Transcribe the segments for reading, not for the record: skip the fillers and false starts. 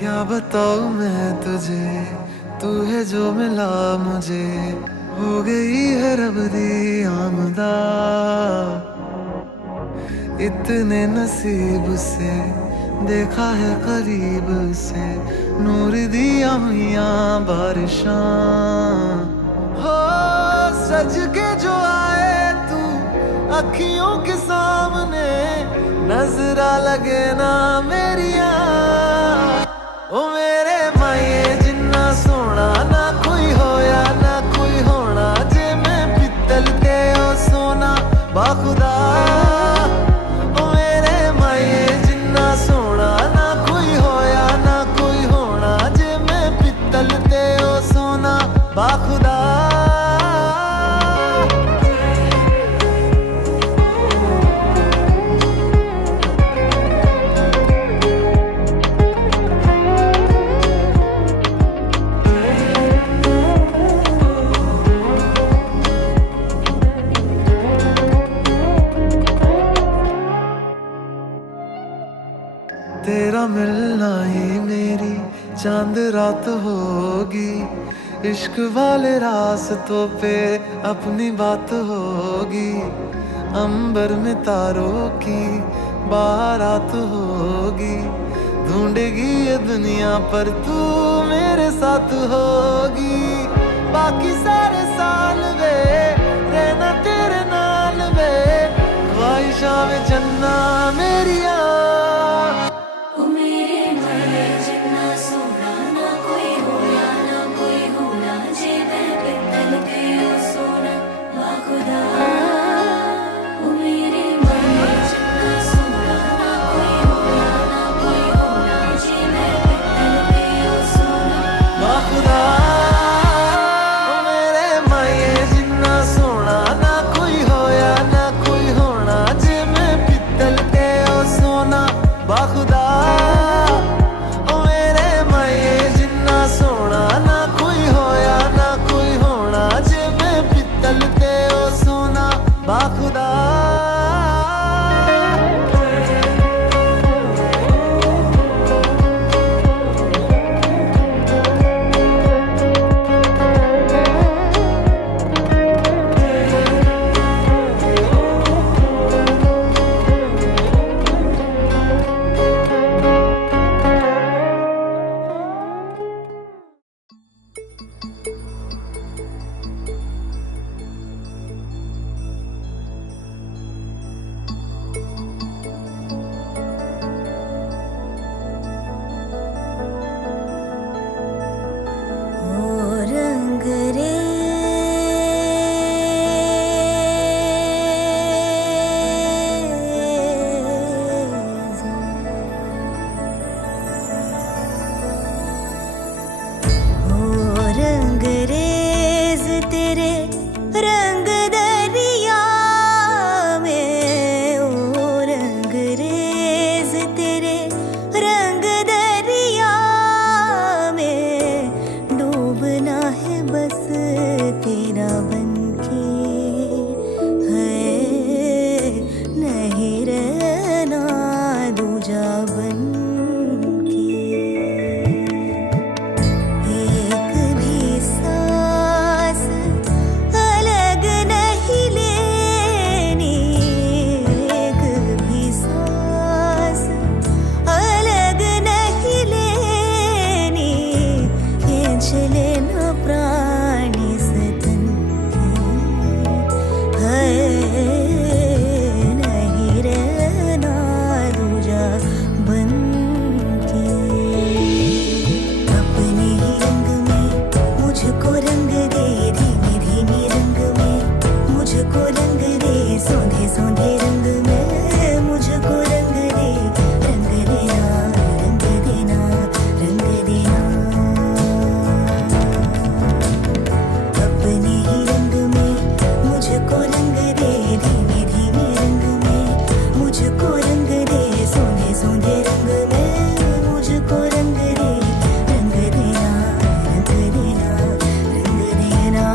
क्या बताऊं मैं तुझे, तू है जो मिला मुझे, हो गई है रब दी आमदा। इतने नसीब से देखा है करीब से, नूर दिया हुआ बारिशां। हो सज के जो आए तू अखियों के सामने, नजरा लगे ना मेरिया। ओ मेरे माये जिन्ना सोना ना कोई होया ना कोई होना, जे मैं पित्तल ते ओ सोना बाखुदा। ओ मेरे माये जिन्ना सोना ना कोई होया ना कोई होना, जे मैं पित्तल ते ओ सोना बाखुदा। तेरा मिलना ही मेरी चांद रात होगी, इश्क वाले रास्तों पे अपनी बात होगी। अंबर में तारों की बारात होगी, ढूंढेगी ये दुनिया पर तू मेरे साथ होगी। बाकी सारे साल वे रहना तेरे नाल वे, ख्वाहिशां में जन्ना मेरिया। बाखुदा ओ मेरे माये जिन्ना सोना ना कोई होया ना कोई होना, जे मैं पित्तल ते ओ सोना बाखुदा। रंग दरिया में, ओ रंग रेज तेरे रंग दरिया में, डूबना है बस तेरा बनके, है नहीं रहना दूजा बनके। एक भी सांस अलग नहीं लेनी, एक भी सांस अलग नहीं लेनी, खींच लेना प्राण इस तन के, है नहीं रहना दूजा बनके। अपने ही रंग में मुझको रंग दे, धीमे धीमे रंग में मुझको रंग दे, सौंधे सौंधे रंग में मुझको रंग दे, रंग देना रंग देना रंग देना। अपने ही रंग में मुझको रंग दे, धीमे धीमे रंग में मुझको रंग दे, सौंधे सौंधे रंग में मुझको रंग दे, रंग देना रंग देना रंग देना।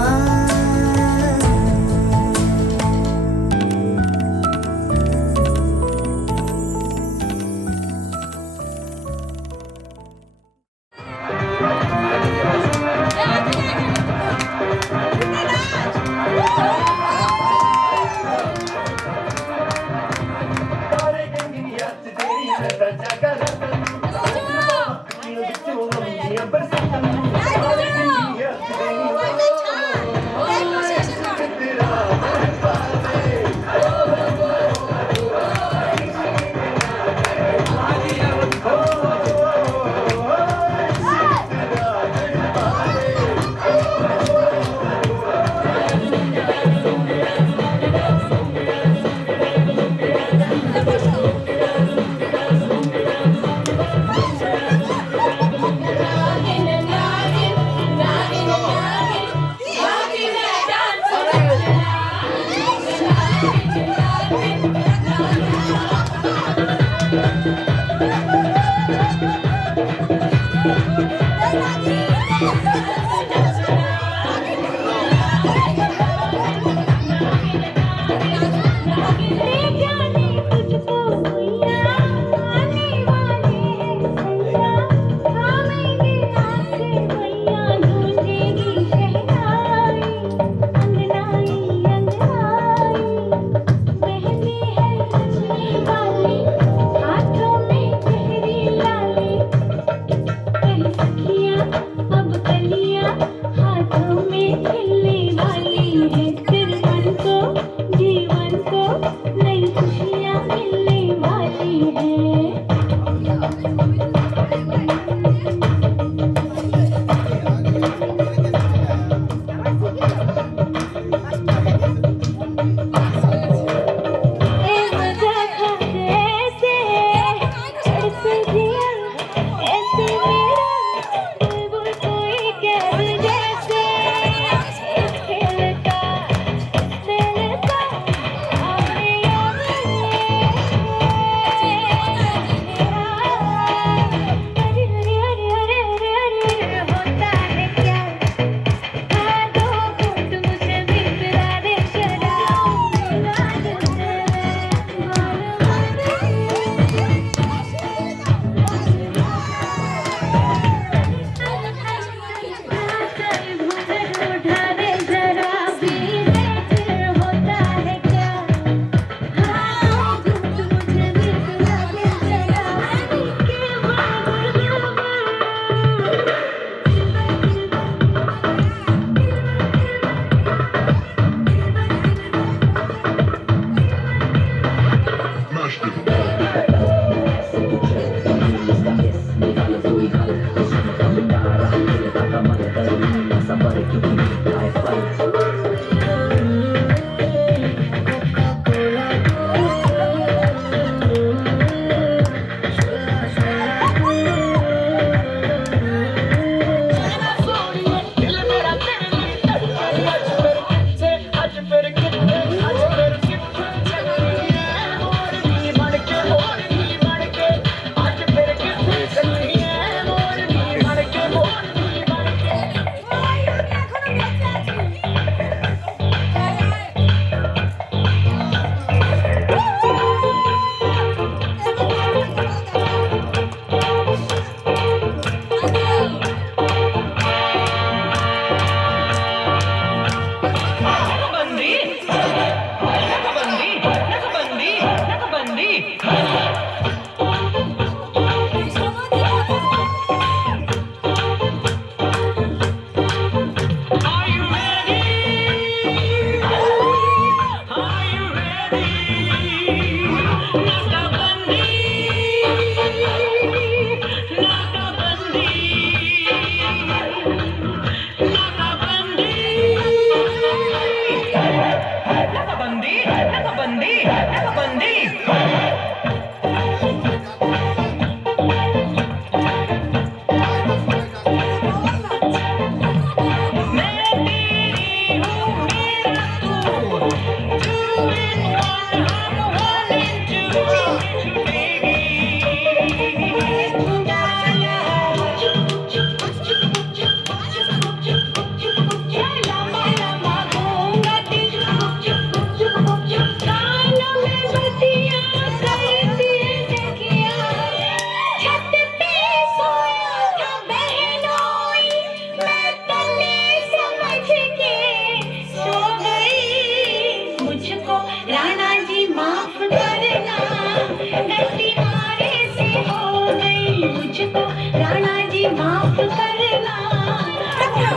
जी माफ करना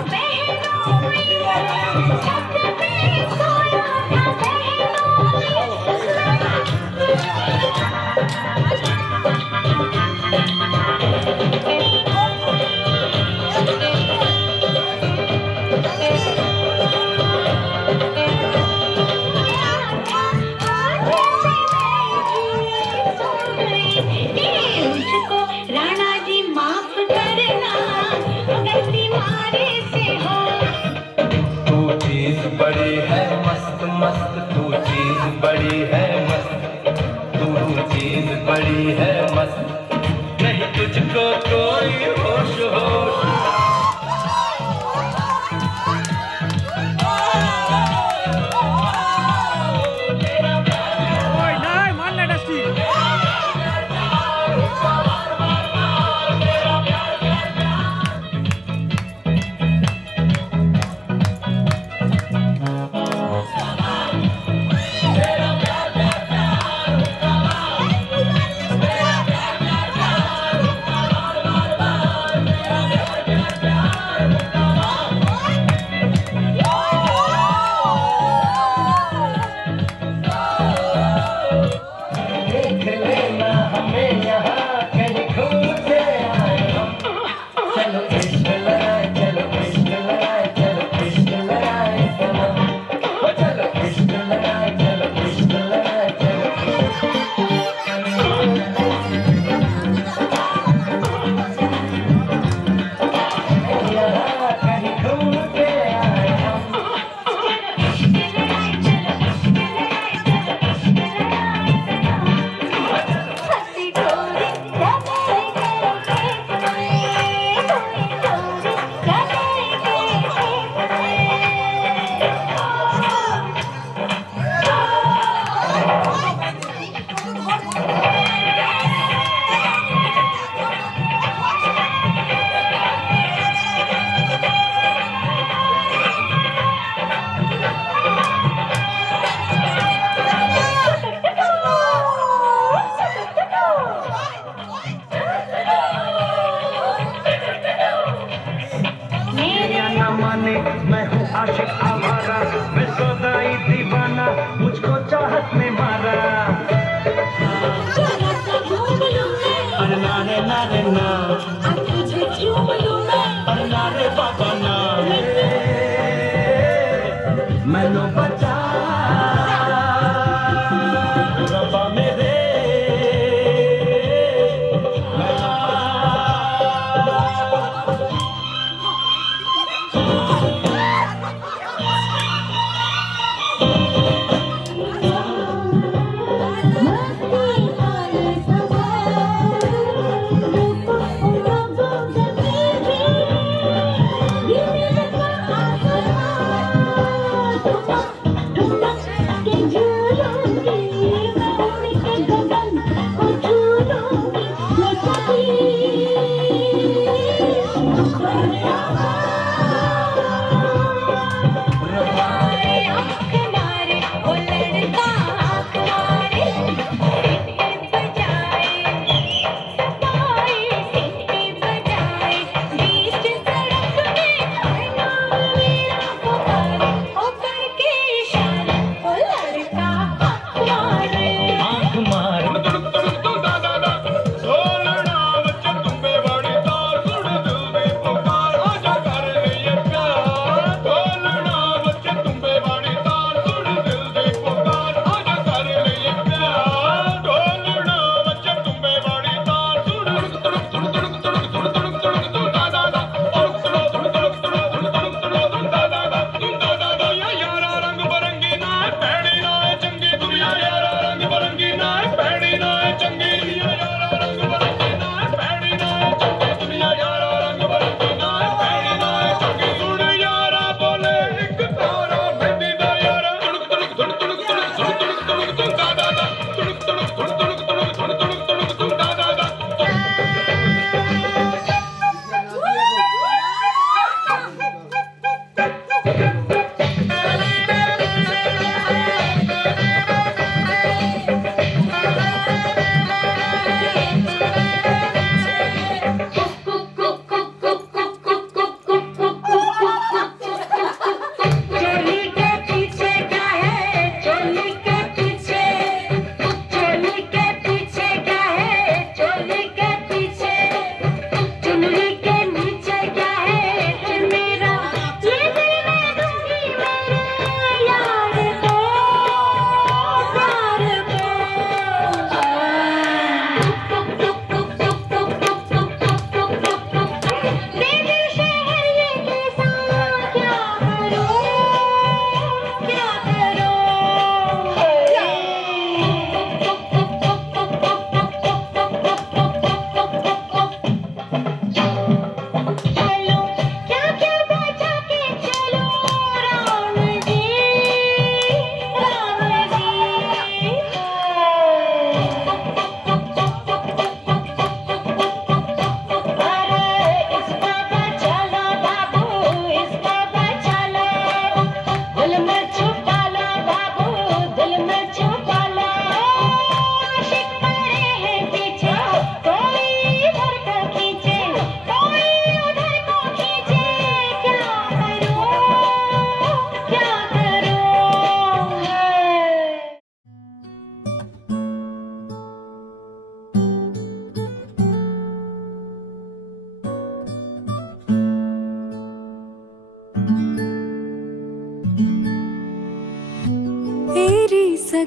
बहनों में छत पे सोया था मुझको राणा जी माफ करना गलती मारे से हो तू चीज बड़ी है मस्त मस्त, तू चीज बड़ी है मस्त, तू चीज बड़ी है मस्त, नहीं तुझको कोई होश होश। देख लेना हमें यहाँ कहीं घूम के आए हम, चलो इश्क लगाए, चलो इश्क लगाए, चलो इश्क लगाए सनम, ओ चलो इश्क लगाए, चलो इश्क लगाए, चलो यहाँ कहीं घूम के आए हम। हंसी ठोरी गले के मेरा ना माने मैं हूँ आशिक आवारा, मैं सौदाई दीवाना, मुझको चाहत में मारा। जरा सा घूम लूं मैं अरे नारे नारे ना, अब तुझे चूम लूं मैं अरे नारे बाबा ना, मैनू बचा रब्बा मेरे, मस्ती वाले सवार रूप उमंग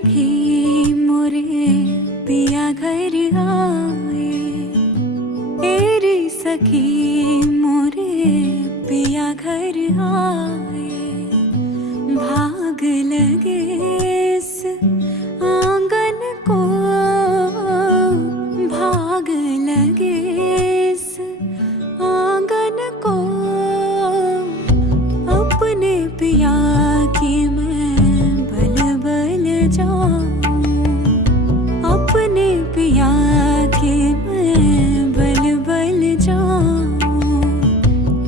सखी मोरे पिया घर आए, तेरी सखी मोरे पिया घर आए। भाग लगे इस आंगन को, भाग लगे इस आंगन को, अपने पिया की मैं बल बल जाऊं, अपने पिया की मैं बल बल जाऊं।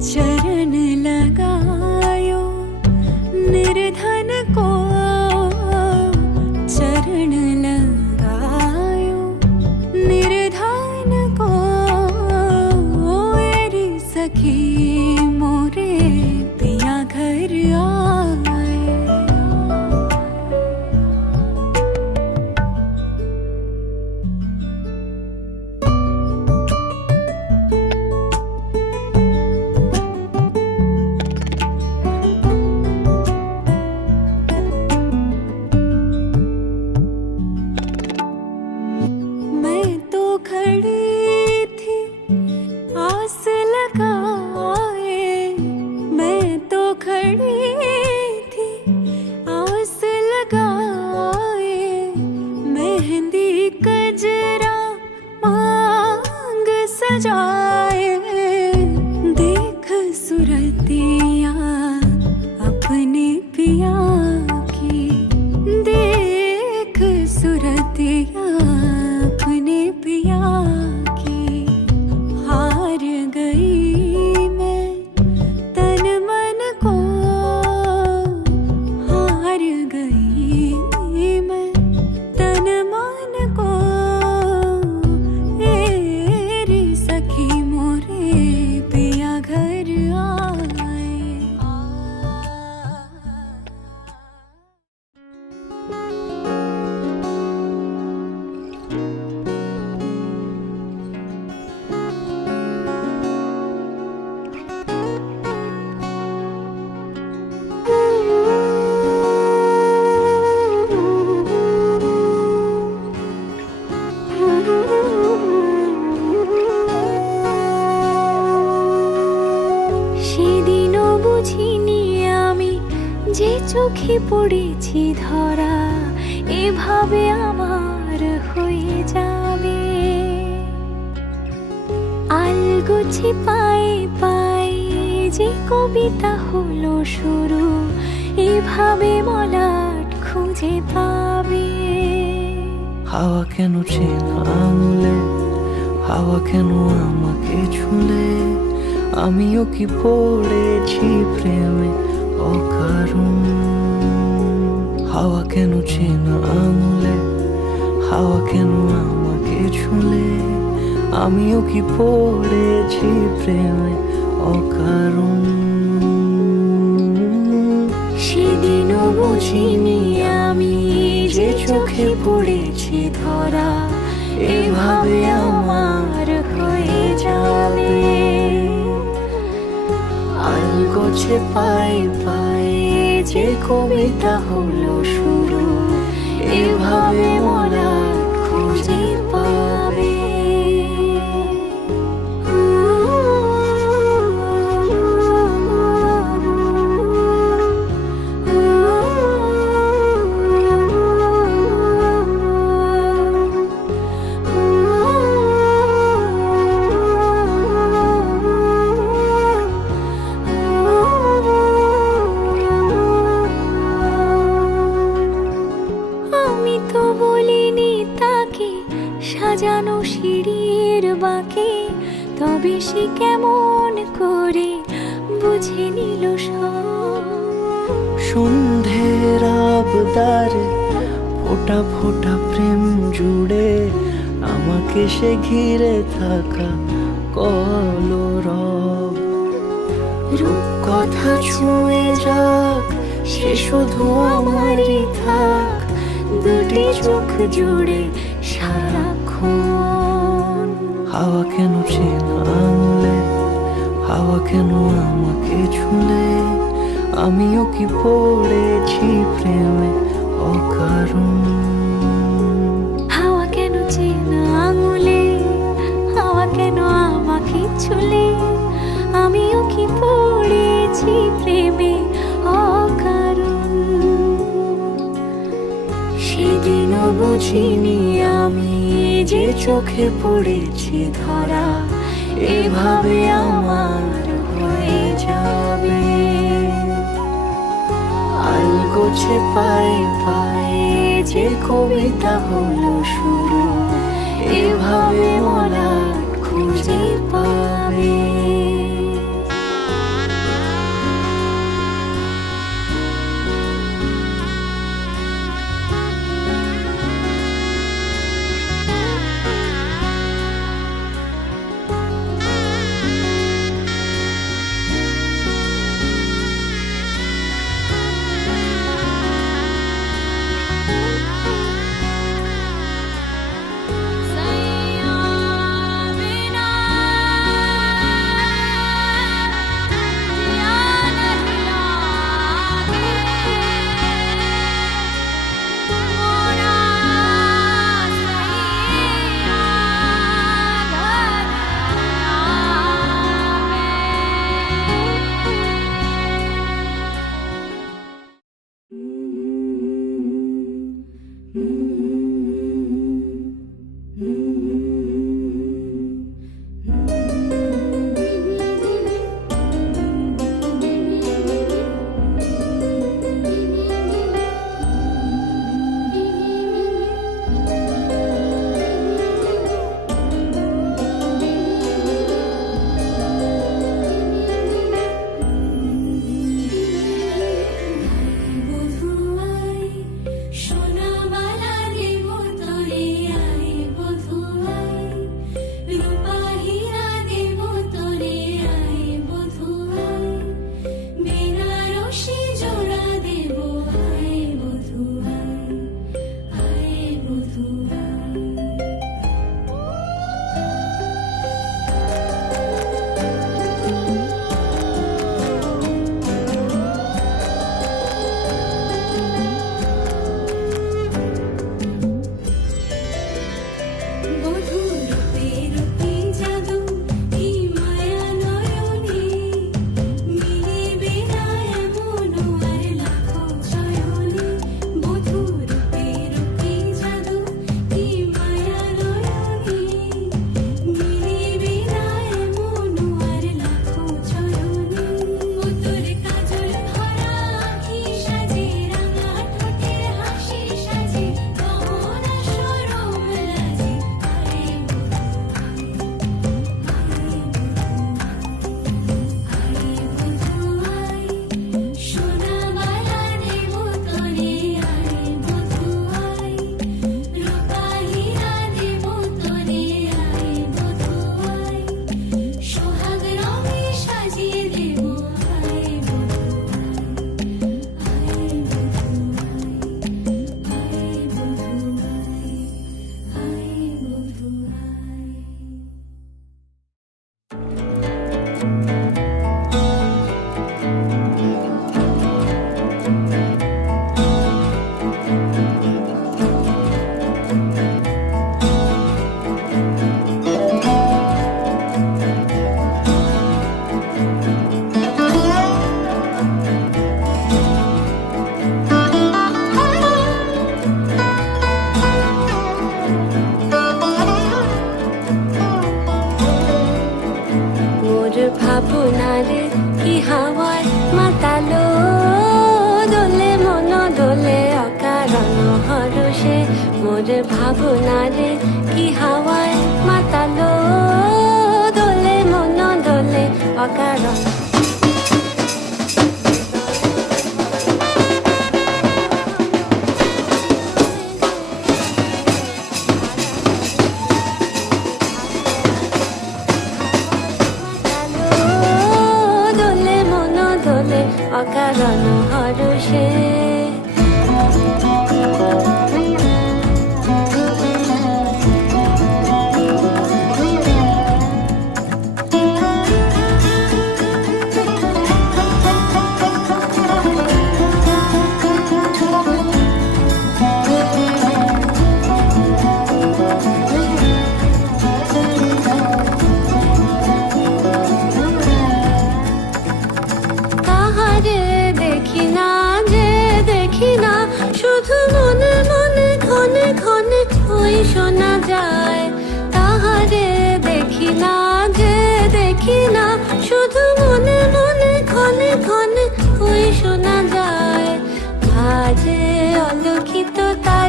चरण लगायो निर्धन को, चरण लगायो निर्धन को, मेरी सखी मोरे पिया घर आए। मैं तो खड़ी थी आस लगाए, मैं तो खड़ी थी आस लगाए। मेहंदी कजरा मांग सजाए, देख सुरतिया अपने पिया की, देख सुरतिया अपने पिया की। हार गई मैं तन मन को, हार गई मैं तन मन को, तेरी सखी मोरे पिया घर आए। সেদিনও বুঝিনি আমি যে চোখে পড়েছি ধরা, এভাবে আমার হয়ে যাবে। আলগোছে পায়ে পায়ে যে কবিতা হলো শুরু, এভাবে মলাট খুঁজে পাবে। হাওয়া কেন চেনা আঙুলে, হাওয়া কেন আমাকে ছুলে, আমিও কি পড়েছি প্রেমে অকারণ। হাওয়া কেন চেনা আঙুলে, হাওয়া কেন আমাকে ছুলে, আমিও কি পড়েছি প্রেমে অকারণ। সেদিনও বুঝিনি আমি যে চোখে পড়েছি ধরা, এভাবে আমার হয়ে যাবে। আলগোছে পায়ে পায়ে যে কবিতা হলো শুরু, এভাবে মলাট খুঁজে পাবে। আমি তো বলিনি তাকে সাজানো সিঁড়ির বাঁকে, তবে সে কেমন করে বুঝে নিল সব। সন্ধ্যের আবদারে ফোটা ফোটা প্রেম জুড়ে, আমাকে সে ঘিরে থাকা কলরব। রূপকথা ছুঁয়ে যাক, সে শুধু আমারই থাক, দুটি চোখ জুড়ে সারাক্ষণ। হাওয়া কেন চেনা আঙুলে, হাওয়া কেন আমাকে ছুলে, আমিও কি পড়েছি প্রেমে অকারণ। হাওয়া কেন চেনা আঙুলে, হাওয়া কেন আমাকে ছুলে, আমিও কি পড়েছি প্রেমে অকারণ। সেদিনও বুঝিনি আমি যে চোখে পড়েছি ধরা, এভাবে আমার হয়ে যাবে। আলগোছে পায়ে পায়ে যে কবিতা হলো শুরু, এভাবে মলাট খুঁজে পাবে। ভাবনার কি হাওয়ায় মাতালো দোলে মন দোলে অকারণ হরষে। মোর ভাবনার কি হাওয়ায় মাতালো দোলে মন দোলে অকারণ। অকারণ হরষে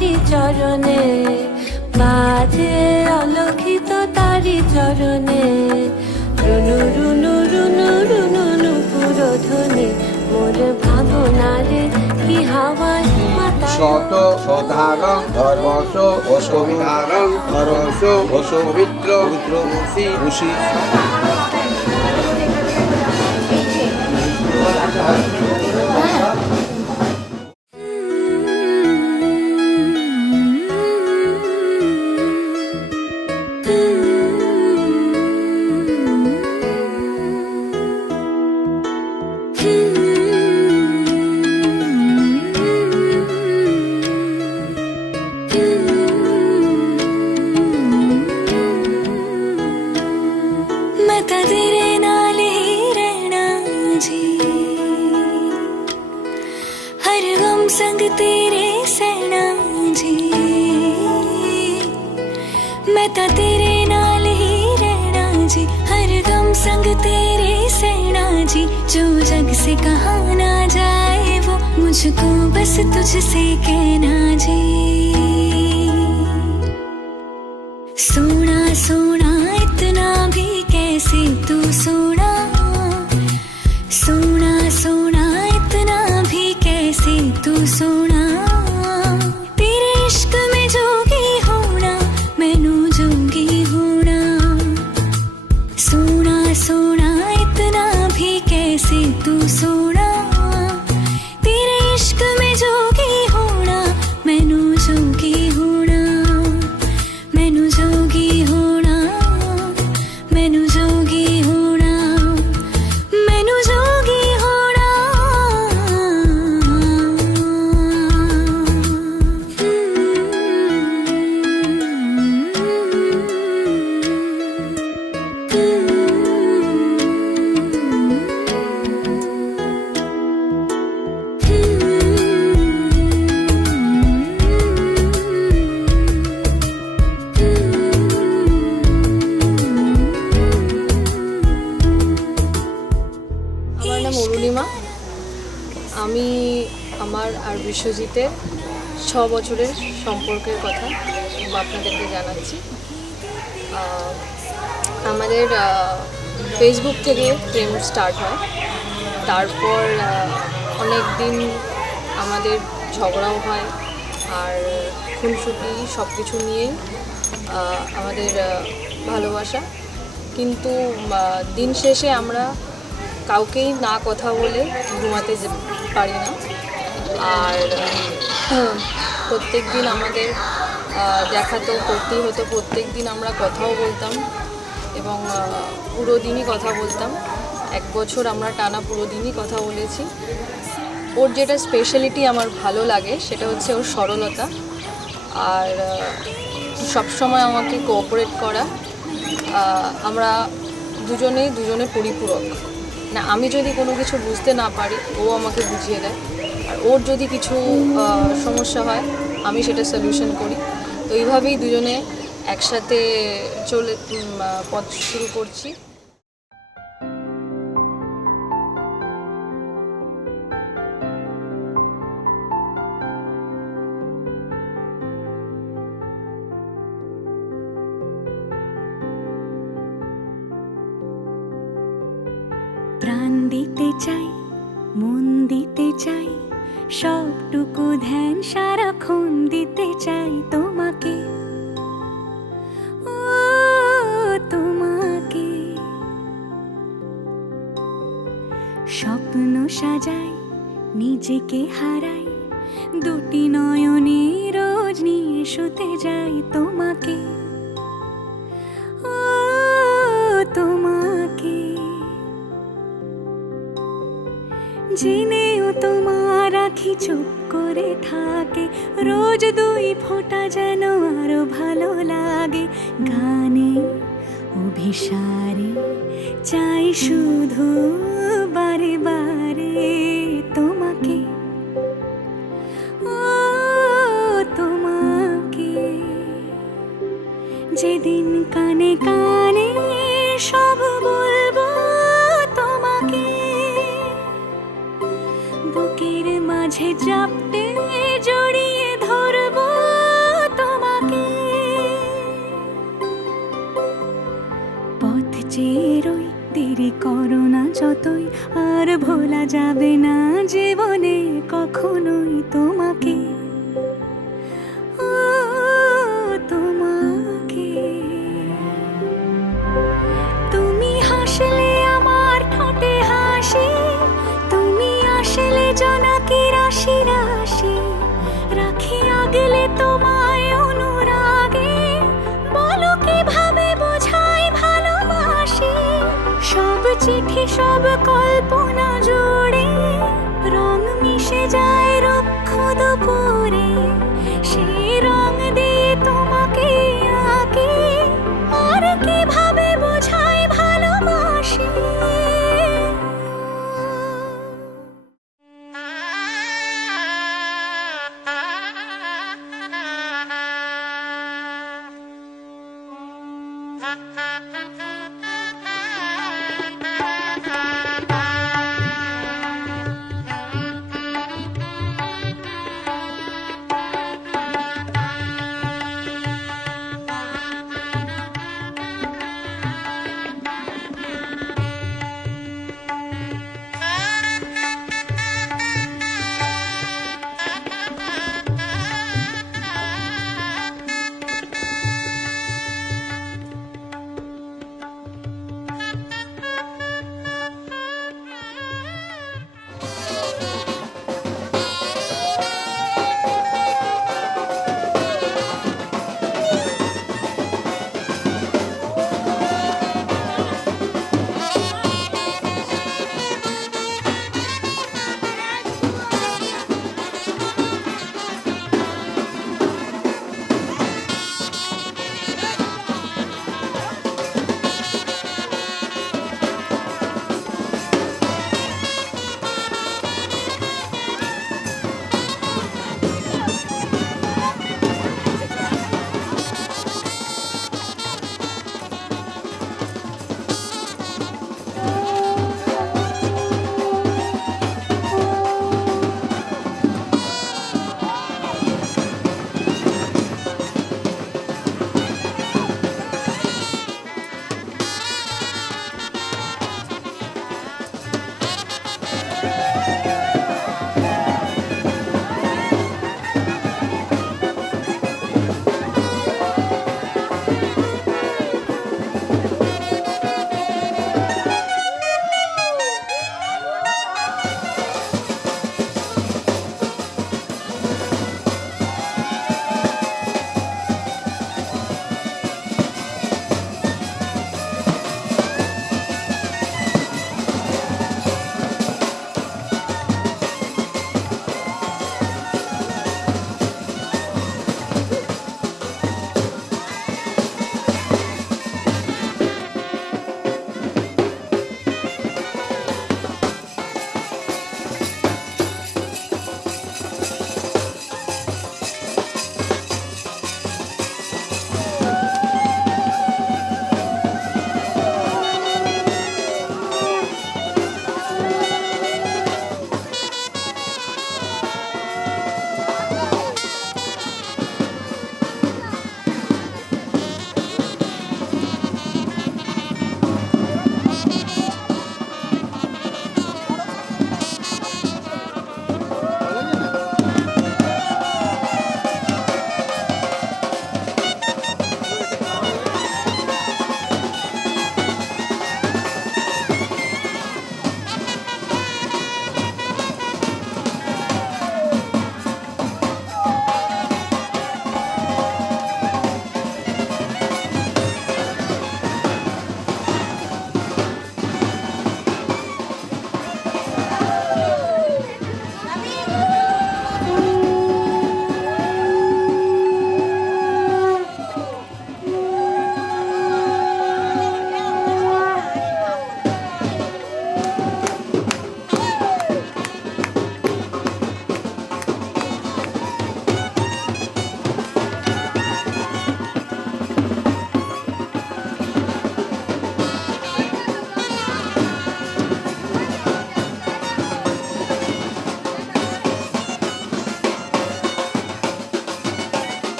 তারি চরণে, বাজে অলক্ষিত তারি চরণে। রুনু রুনু রুনু রুনু নুপুর ধ্বনি, মোর ভাবনারে কি হাওয়ায় মাতাল। শত শতারং ধর্মস অসবিধারং ধরস অসবিত্র রুদ্রমসি ঋষি। मैं ਤਾਂ ਤੇਰੇ ਨਾਲ ਹੀ ਰਹਿਣਾ ਜੀ, ਹਰ ਗਮ ਸੰਗ ਤੇਰੇ ਸਹਿਣਾ ਜੀ। ਮੈਂ ਤਾਂ ਤੇਰੇ ਨਾਲ ਹੀ रहना जी, हर गम संग तेरे सहना जी। जो जग से कहा ना जाए वो मुझको बस तुझसे कहना जी। सोना सोना इतना भी कैसे तू सोना, सोना सोना इतना भी कैसे तू सोना। तेरे इश्क में जोगी होना, मैनू जोगी होना। सोना सोना इतना भी कैसे तू सोना। तेरे इश्क में जोगी होना, मैनू जोगी होना। मैनू जोगी होना, मैनू जोगी होना, मैनू जोगी होना। আমার নাম অরুণিমা। আমি আমার আর বিশ্বজিতের 6 বছরের সম্পর্কের কথা আপনাদেরকে জানাচ্ছি। আমাদের ফেসবুক থেকে প্রেম স্টার্ট হয়, তারপর অনেক দিন আমাদের ঝগড়াও হয়, আর খুনসুটি সব কিছু নিয়েই আমাদের ভালোবাসা। কিন্তু দিন শেষে আমরা কাউকেই না কথা বলে ঘুমাতে পারি না। আর প্রত্যেক দিন আমাদের দেখা তো করতেই হতো, প্রত্যেক দিন আমরা কথাও বলতাম এবং পুরো দিনই কথা বলতাম। 1 বছর আমরা টানা পুরো দিনই কথা বলেছি। ওর যেটা স্পেশালিটি আমার ভালো লাগে সেটা হচ্ছে ওর সরলতা, আর সবসময় আমাকে কোঅপারেট করা। আমরা দুজনের পরিপূরক। না, আমি যদি কোনো কিছু বুঝতে না পারি ও আমাকে বুঝিয়ে দেয়, আর ওর যদি কিছু সমস্যা হয় আমি সেটা সলিউশন করি। তো এইভাবেই দুজনে একসাথে চলে পথ শুরু করছি। প্রাণ দিতে চাই, মন দিতে চাই, সবটুকু ধ্যান সারাক্ষণ দিতে চাই তোমাকে, ও তোমাকে। স্বপ্ন সাজাই, নিজেকে হারাই, দুটি নয়নে রোজ নিয়ে শুতে যাই তোমাকে, ও তোমাকে। জেনেও তোমার আখি চুপ করে থাকে, রোজ 2 ফোঁটা যেন আরো ভালো লাগে। গানে অভিসারে চাই শুধু বারে বারে তোমাকে, ও তোমাকে। যেদিন কানে কানে সব বলবো তোমাকে, বুকের মাঝে চাপতে জড়িয়ে ধরবো পথ চেয়ে রই, দেরি করো না যতই, আর ভোলা যাবে না জীবনে কখনোই তোমাকে, ও তোমাকে। তুমি হাসলে আমার ঠোঁটে হাসি, তুমি আসলে জোনাকি রাশি রাশি, রাখি আগলে তোমায় অনুরাগে, বলো কিভাবে বোঝাই ভালোবাসি। সব চিঠি সব কল্পনা জুড়ে রং মিশে যায় রুক্ষ দুপুরে, সেই রং দিয়ে তোমাকে আঁকি, আর কিভাবে বোঝাই ভালোবাসি।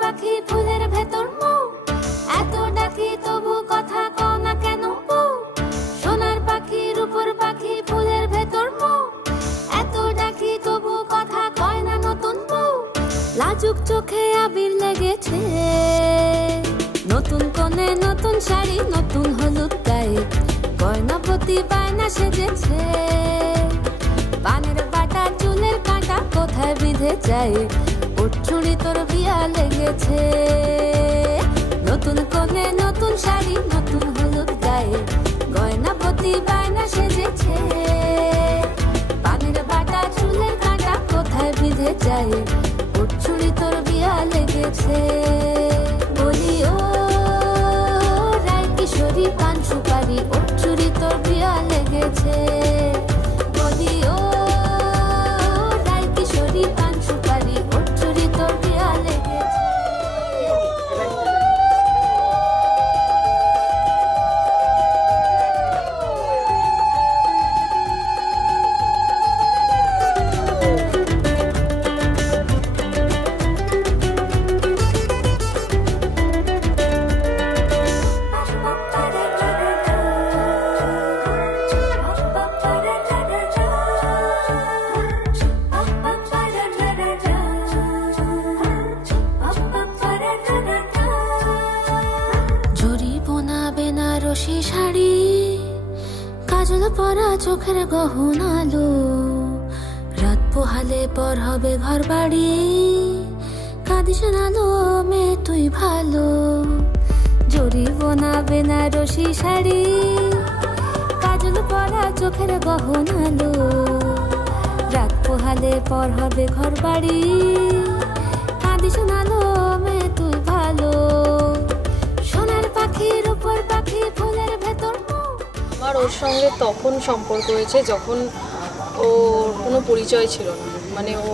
পাখি ফুলের ভেতর মৌ, এত ডাকি তবু কথা কও না কেন বউ। সোনার পাখি রূপোর পাখি ফুলের ভেতর মৌ, এত ডাকি তবু কথা কয় না নতুন বউ। লাজুক চোখে আবির লেগেছে, নতুন কোণে নতুন শাড়ি নতুন হলুদ গায়ে, গয়নাপতি বায়না সেজেছে। পানের বাটা চুলের কাঁটা কোথায় বিঁধে যায়, ওর চুড়ি তোর বিয়া লেগেছে। নতুন কোণে নতুন শাড়ি নতুন হলুদ গায়ে, গয়নাপতি বায়না সেজেছে। পানের বাটা চুলের কাঁটা কোথায় বিঁধে যায়, ওর চুড়ি তোর বিয়া লেগেছে। বলি ও রায় কিশোরী পান সুপারি, ওর চুড়ি তোর বিয়া লেগেছে। বলি ও রায় কিশোরী পান সুপারি, ওর চুড়ি তোর বিয়া লেগেছে। জরি বোনা বেনারসি শাড়ি, কাজল পরা চোখের গহনালো, রাত পোহালে পর হবে ঘর বাড়ি, কাঁদিস নালো মে তুই ভালো। জরি বোনা বেনারসি শাড়ি, কাজল পরা চোখের গহনালো, রাত পোহালে পর হবে ঘর বাড়ি, কাঁদিস নালো মে তুই ভালো। সোনার পাখির উপর পাখি ফুলের ভেতর মৌ। আমার ওর সঙ্গে তখন সম্পর্ক হয়েছে যখন ওর কোনো পরিচয় ছিল না, মানে ও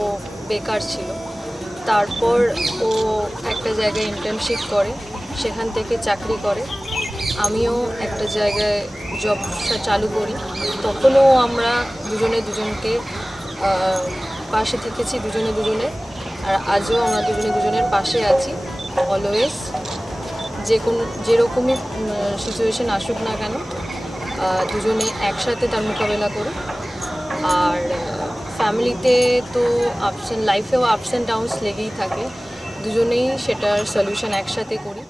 বেকার ছিল। তারপর ও একটা জায়গায় ইন্টার্নশিপ করে, সেখান থেকে চাকরি করে। আমিও একটা জায়গায় জব চালু করি। তখনও আমরা দুজনে দুজনকে পাশে থেকেছি, দুজনে দুজনে। আর আজও আমরা দুজনে দুজনের পাশে আছি অলওয়েজ। যেরকমই সিচুয়েশন আসুক না কেন, দুজনে একসাথে তার মোকাবেলা করি। আর ফ্যামিলিতে তো লাইফেও আপস অ্যান্ড ডাউনস লেগেই থাকে, দুজনেই সেটার সলিউশন একসাথে করি।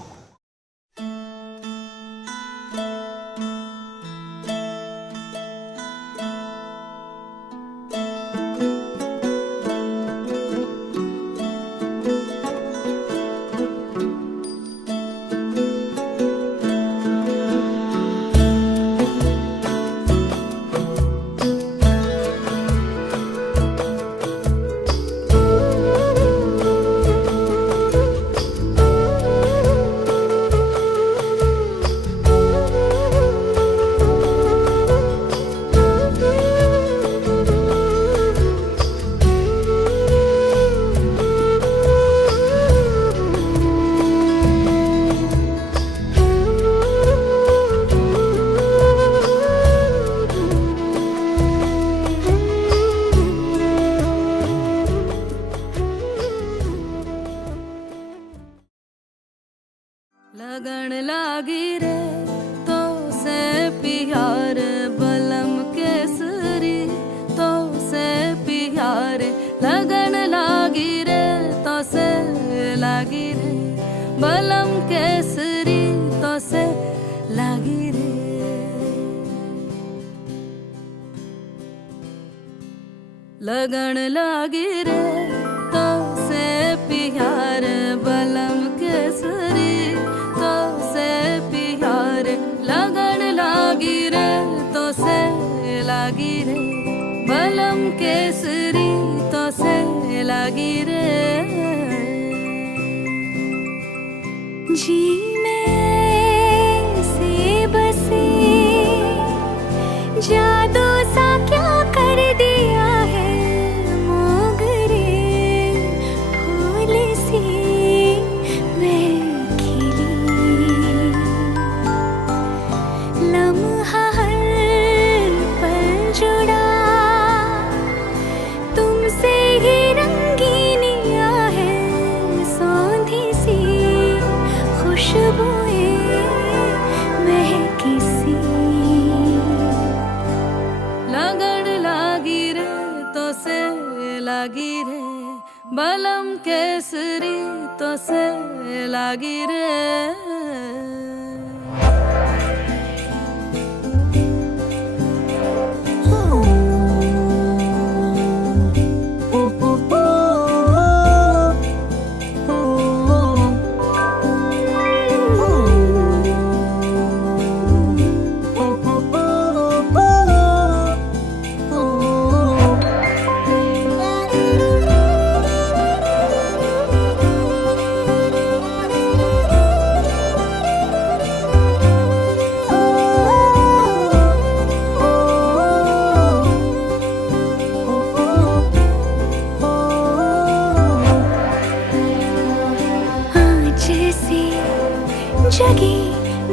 लगन लागी रे तो से प्यार बलम केसरी, तो से प्यार लगन लागी रे तो से लागी रे, बलम केसरी तो से लागी रे। लगन लागी रे तो से प्यार बलम केसरी, तो से प्यार लगन लागी रे तो से लागी रे, बलम केसरी तो से लागी रे। जी में से बसे जादू सा क्या कर दिया है, मोगरे फूल सी मैं खिली, लम्हा हर पल जुड़ा तुमसे ही रंगीनिया है, सौंधी केसरी तो से लागी रे जगी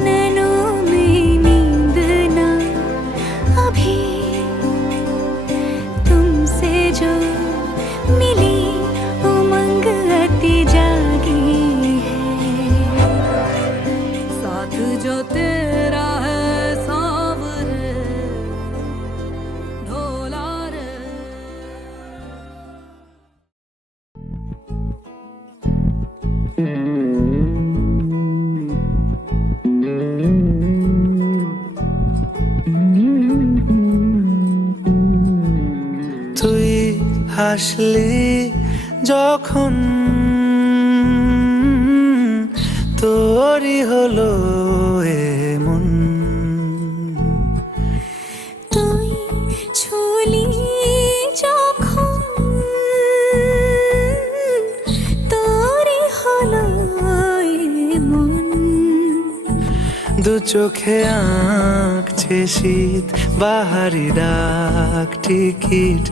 नैनों में नींद ना अभी तुमसे जो मिली उमंग अति जागी है साथ जो तेरा है सांवरे ढोला रे তুই হাসলি যখন তোরই হলো এমন তুই ছুলি যখন তোরই হলো মন দু চোখে আঁকছে শীত বাহারি ডাক টিকিট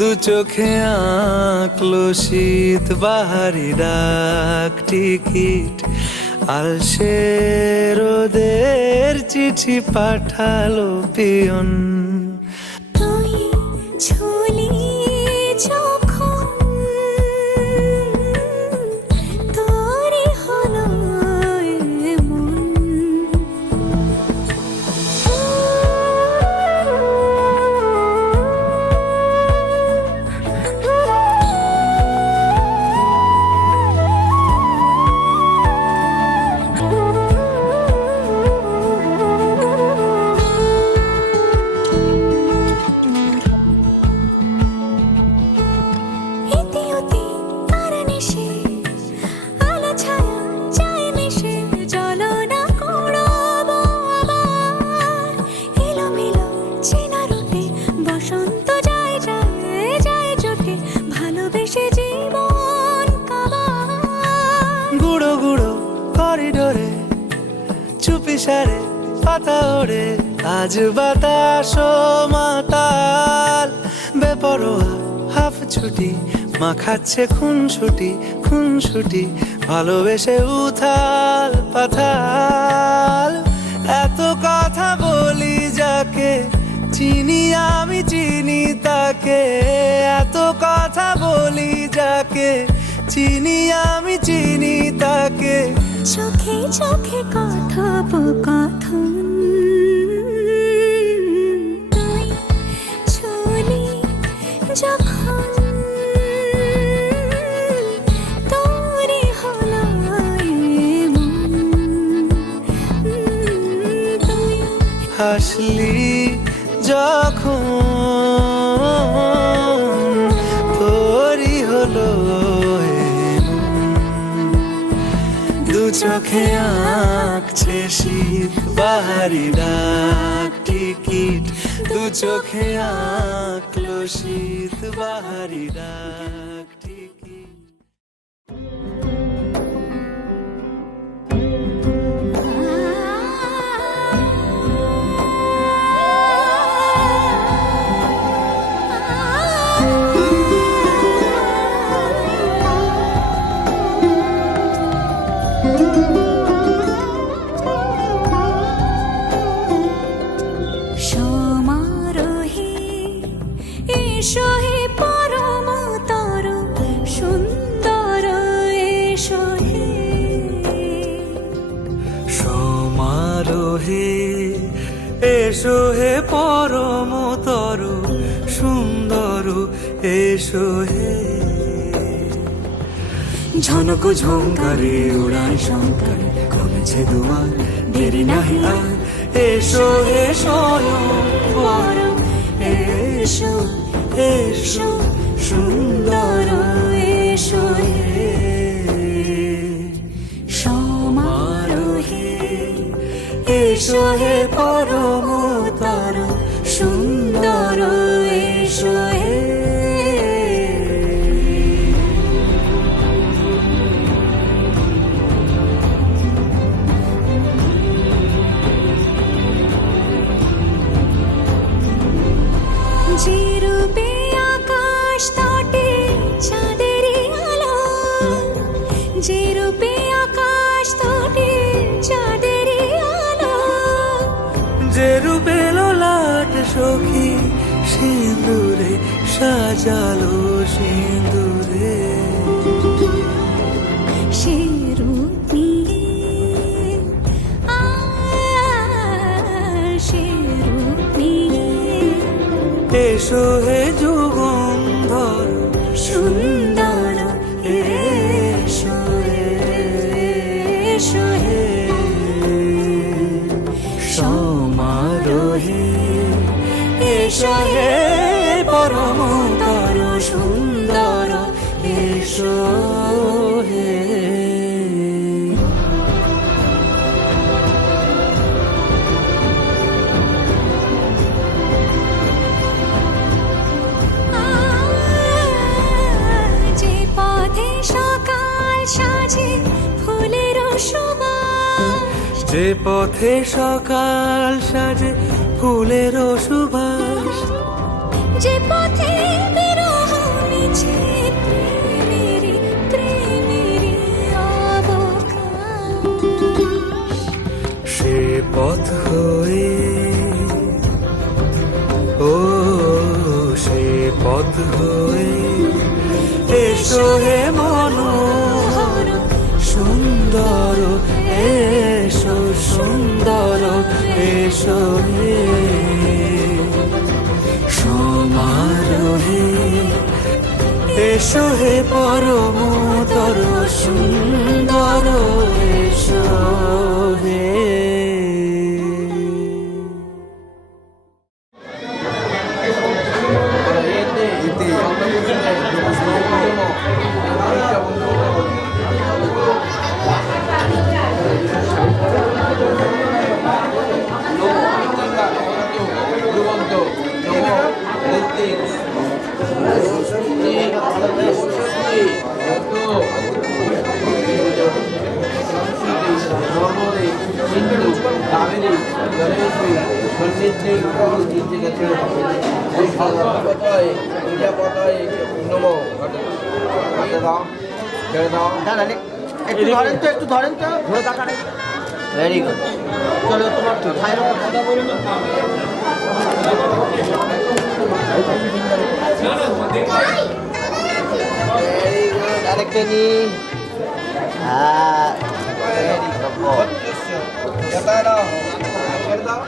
দু চোখে আঁকলো শীত বাহারি ডাক টিকিট আলসে রোদের চিঠি পাঠালো পিয়ন তুই ছুলি যখন তোরই হলো মন গুঁড়ো গুঁড়ো করিডোরে চুপি সারে পাতা ওড়ে আজ বাতাস মাতাল বেপরোয়া হাফ ছুটি মাখাচ্ছে খুন ছুটি ভালোবেসে উথাল পাথাল এত কথা বলি যাকে চিনি আমি চিনি তাকে এত কথা বলি যাকে চিনি আমি চিনি তাকে চোখে চোখে কথোপকথন তুই ছুলি যখন তোরই হলো মন তুই হাসলি যখন তোরই হলো দু চোখে আঁকছে শীত বাহারি ডাক টিকিট দু চোখে আঁকলো শীত বাহারি ডাক টিকিট সমারোহে এসো হে পরম তর সুন্দর এসো হে সমারোহে এসো হে পরমতর সুন্দর এসো হে ঝনক ঝঙ্কারে উড়ায় শঙ্কার কমেছে দুয়ার দেরি নাহি আর এসো এসো বড় এসো এসো সুন্দর এসো হে সমারোহে এসো হে পরমতর সুন্দর এসো হে যে রূপে আকাশ তটে চাঁদেরই আলো, যে রূপে আকাশ তটে চাঁদেরই আলো, যে রূপে লোলাট সখী সিঁদুরে সাজালো সিঁদুরে সে রূপ নিয়ে সে রূপ নিয়ে এসো হে যুগন্ধর সুন্দর এসো এসো হে সমারোহে এসো হে পরমতর সুন্দর এসো হে যে পথে সকাল সাজে ফুলের সুবাস, যে পথে সকাল সাজে ফুলের সুবাস, যে পথে বিরহ মিছে প্রেমেরই প্রেমেরই অবকাশ, সে পথ হয়ে ও সে পথ হয়ে এসো হে মনোহর সুন্দর এসো সুন্দর এসো হে সমারোহে এসো হে পরমতর সুন্দর এসো হে একটু ধরেন তো একটু ধরেন তো ভেরি গুড চলো তোমার তো কথা বলুন ভেরি গুড আরেকটা নি হ্যাঁ ভেরি গুড এটা দাও এটা দাও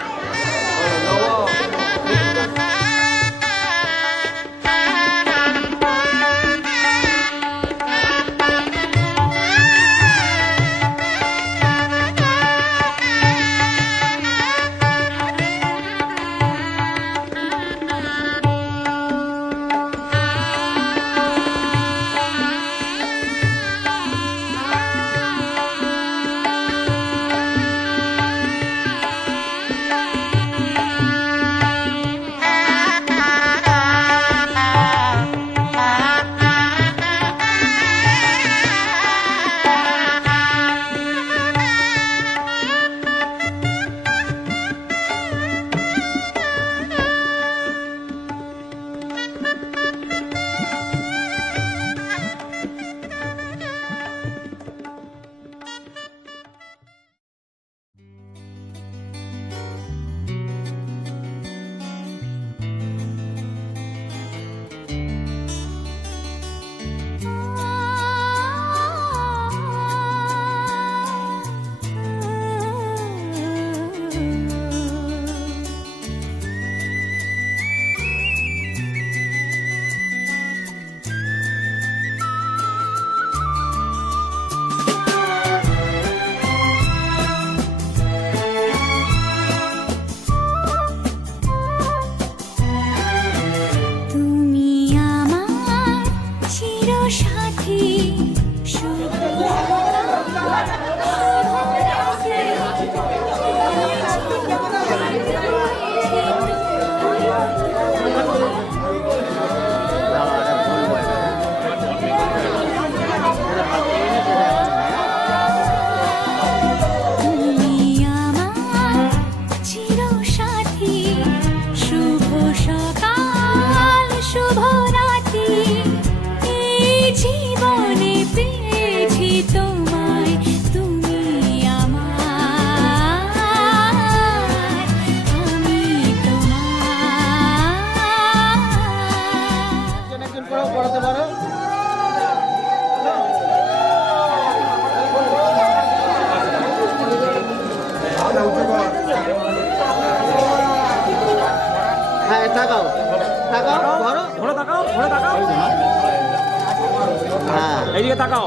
দিকে তাকাও।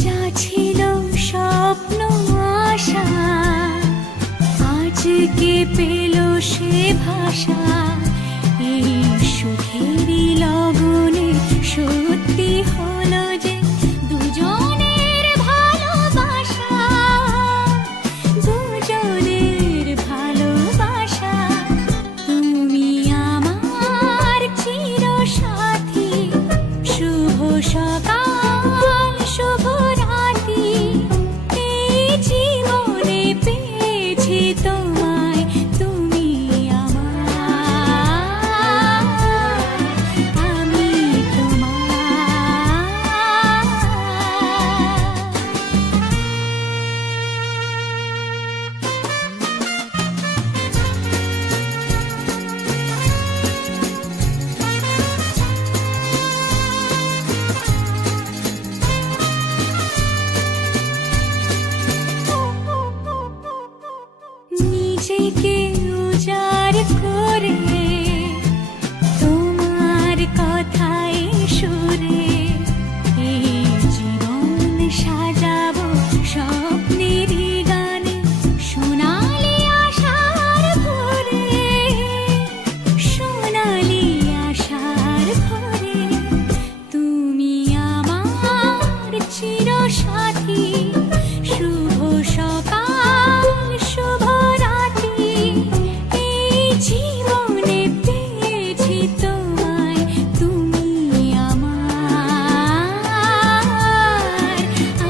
যা ছিল স্বপ্ন আশা আজকে পেল সে ভাষা, এই সুখেরই লগনে সত্যি হলো যে দুজনের ভালোবাসা, দুজনের ভালোবাসা। তুমি আমার চিরসাথী, শুভ সকাল শুভ রাতি, এই জীবনে পেয়েছি তোমায়, তুমি আমার, আমি তোমার। নিজেকে উজাড় করে তোমার কথায় সুরে এই জীবন সাজাবো স্বপ্নেরই গানে, সোনালি আশার ভোরে, সোনালি আশার ভোরে। তুমি আমার চিরসাথী, শুভ সকাল শুভ রাতি, এই জীবনে পেয়েছি তোমায়, তুমি আমার,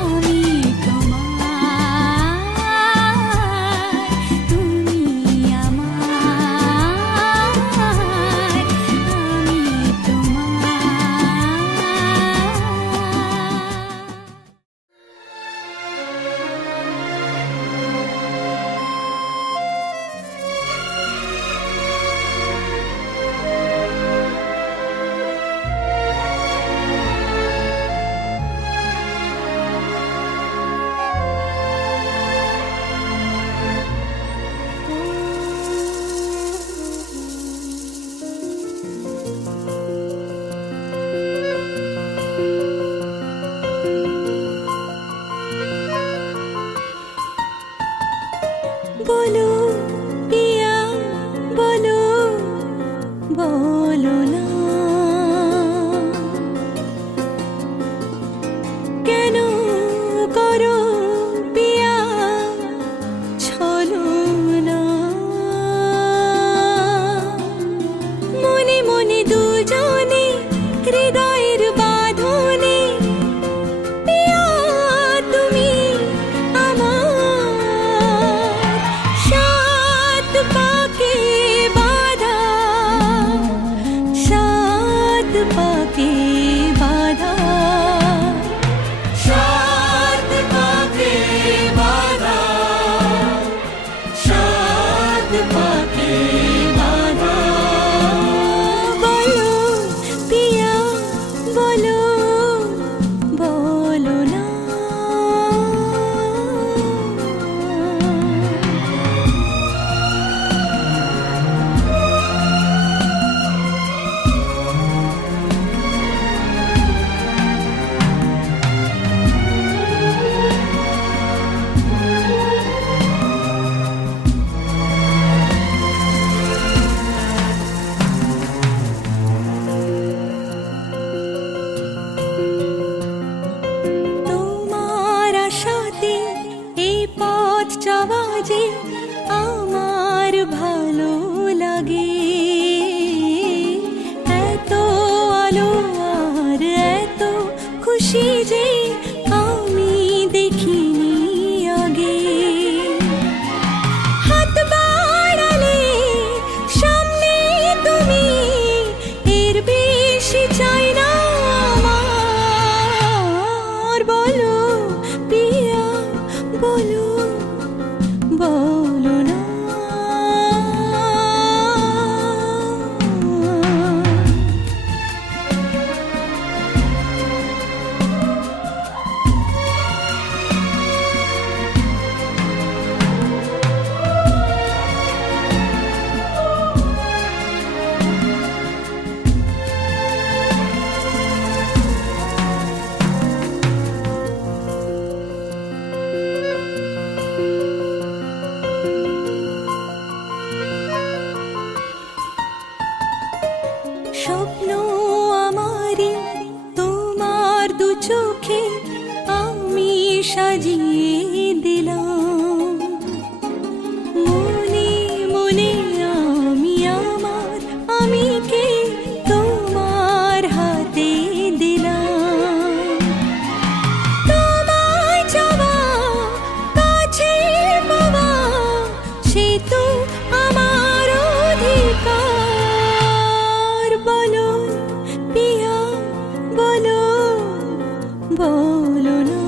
আমি তোমার, তুমি আমার, আমি তোমার। বলো পিয়া বলো, বলো না কেন করো পিয়া ছলনা, মনে মনে দুজনে হৃদয়ের বাঁধনে, পিয়া তুমি আমার, সাত পাকে বাঁধা, সাত পাকে বাঁধা, সাত পাকে বাঁধা, সাত পাকে বাঁধা। বলো পিয়া বলো, বলো না স্বপ্ন আমারি তোমার দু চোখে আমি সাজিয়ে দিলাম। মনে মনে আমি আমার আমিকে তোমার হাতে দিলাম। তোমায় চাওয়া কাছে পাওয়া সে তো আমার অধিকার। বলো পিয়া বলো বলো না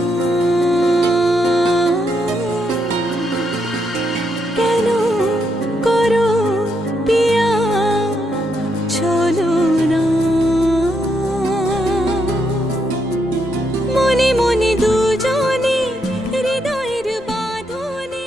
কেন করো পিয়া চলো না। মনে মনে দুজনে হৃদয়ের বাঁধনে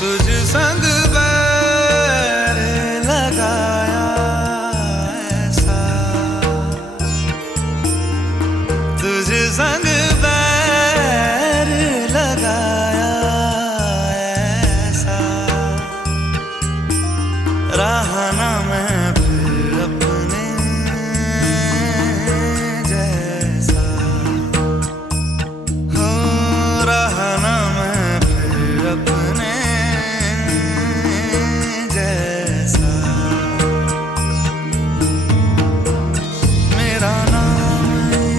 तुझ संग बैर लगाया ऐसा, तुझ संग बैर लगाया ऐसा, रहा ना मैं फिर अपने जैसा। हो रहा ना मैं फिर अपने जैसा। मेरा नाम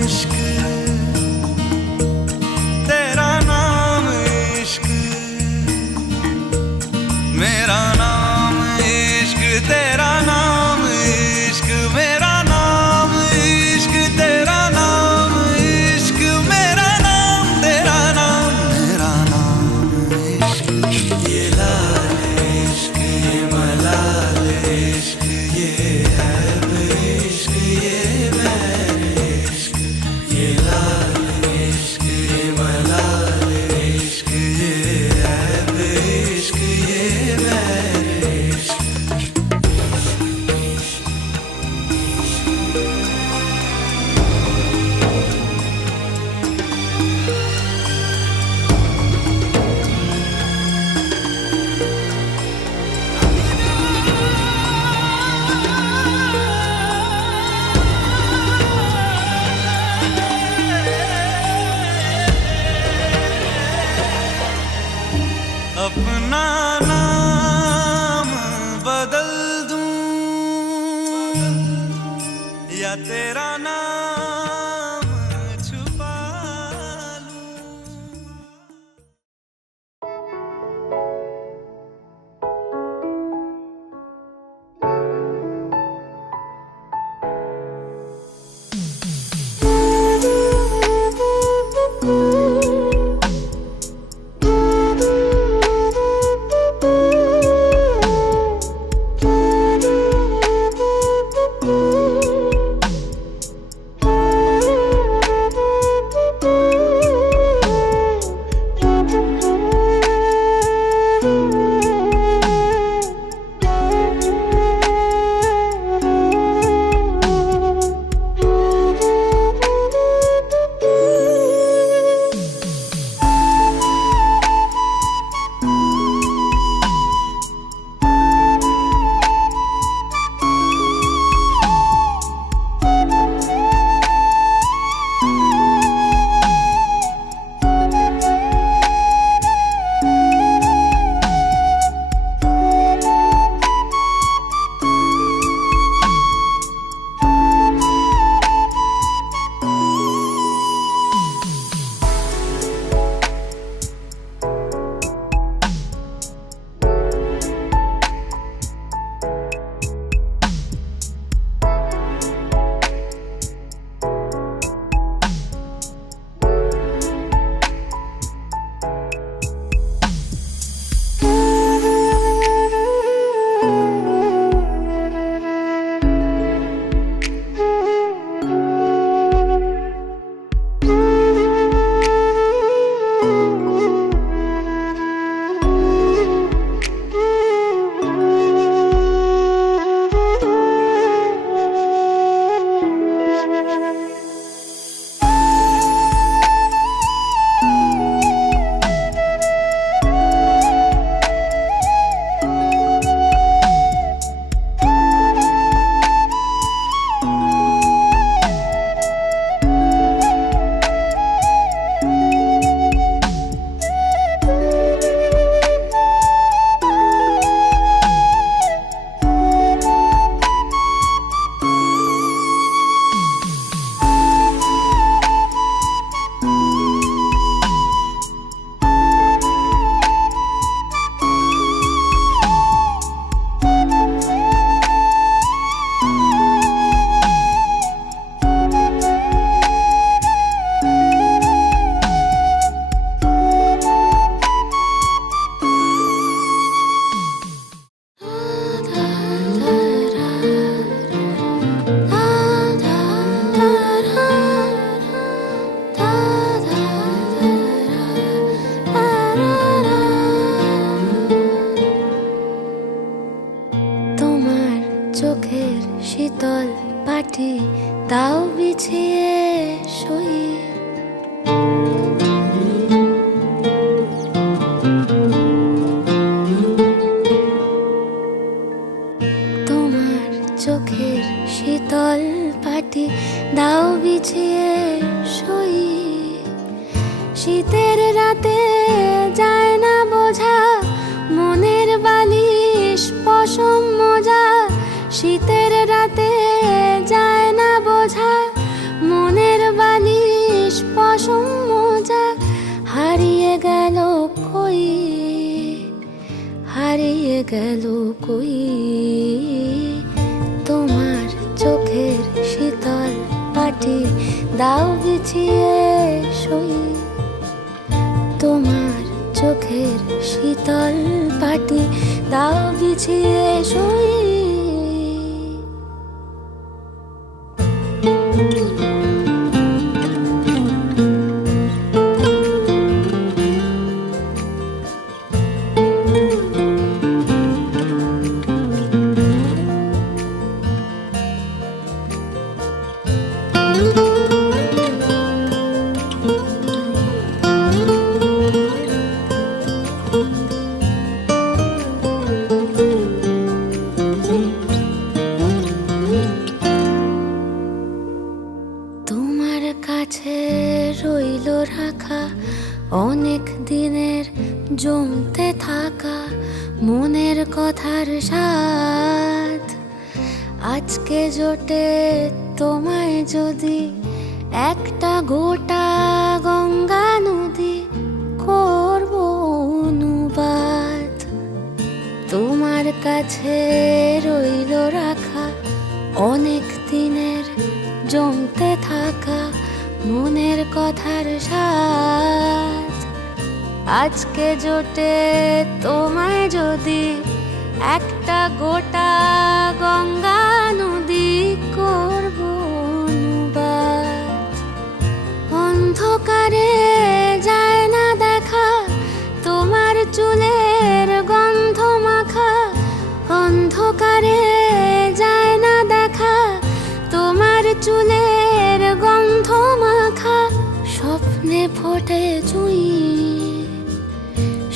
इश्क, तेरा नाम इश्क, मेरा नाम इश्क, तेरा नाम इश्क, मेरा नाम इश्क, तेरा नाम इश्क, मेरा नाम तेरा नाम, मेरा नाम इश्क। ये लाल इश्क, ये मलाल इश्क, ये ऐब इश्क, ये बैर इश्क। ये लाल इश्क, ये मलाल इश्क, ये ऐब इश्क, ये बैर इश्क। अपना नाम बदल दूं या तेरा नाम छुपा लूं। শীতল পাটি দাও বিছিয়ে শুই। তোমার চোখের শীতল পাটি দাও বিছিয়ে শুই। শীতের রাতে যায় না বোঝা মনের বালিশ পশম মোজা। শীতের রাতে যায় না বোঝা মনের বালিশ পশম মোজা। হারিয়ে গেল কই, হারিয়ে গেল কই তোমার চোখের শীতল পাটি দাও বিছিয়ে শুই। তোমার চোখের শীতল পাটি দাও বিছিয়ে শুই। তোমার কাছে রইল রাখা অনেক দিনের জমতে থাকা মনের কথার স্বাদ। আজকে জোটে তোমায় যদি একটা গোটা গঙ্গা নদী করব অনুবাদ। তোমার কাছে রইল রাখা অনেক দিনের জমতে থাকা মনের কথার স্বাদ। আজকে জোটে তোমায় যদি একটা গোটা গঙ্গা নদী করব অনুবাদ। অন্ধকারে যায় না দেখা তোমার চুলের গন্ধ মাখা। অন্ধকারে যায় না দেখা তোমার চুলের গন্ধ মাখা। স্বপ্নে ফোটে জুঁই,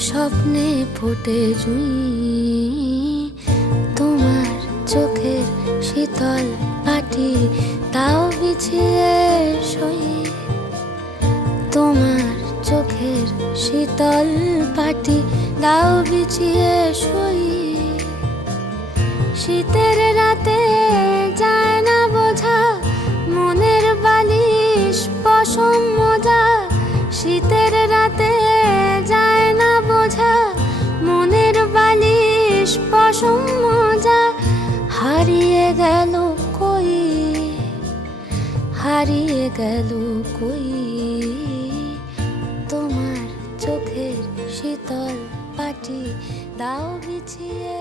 স্বপ্নে ফোটে জুঁই তোমার চোখের শীতল পাটি দাও বিছিয়ে শুই। তোমার চোখের শীতল পাটি দাও বিছিয়ে শুই। শীতের রাতে যায় না বোঝা মনের বালিশ পশম মোজা। শীতের রাতে যায় না বোঝা মনের বালিশ পশম মোজা। হারিয়ে গেল কই, হারিয়ে গেল কই তোমার চোখের শীতল পাটি দাও বিছিয়ে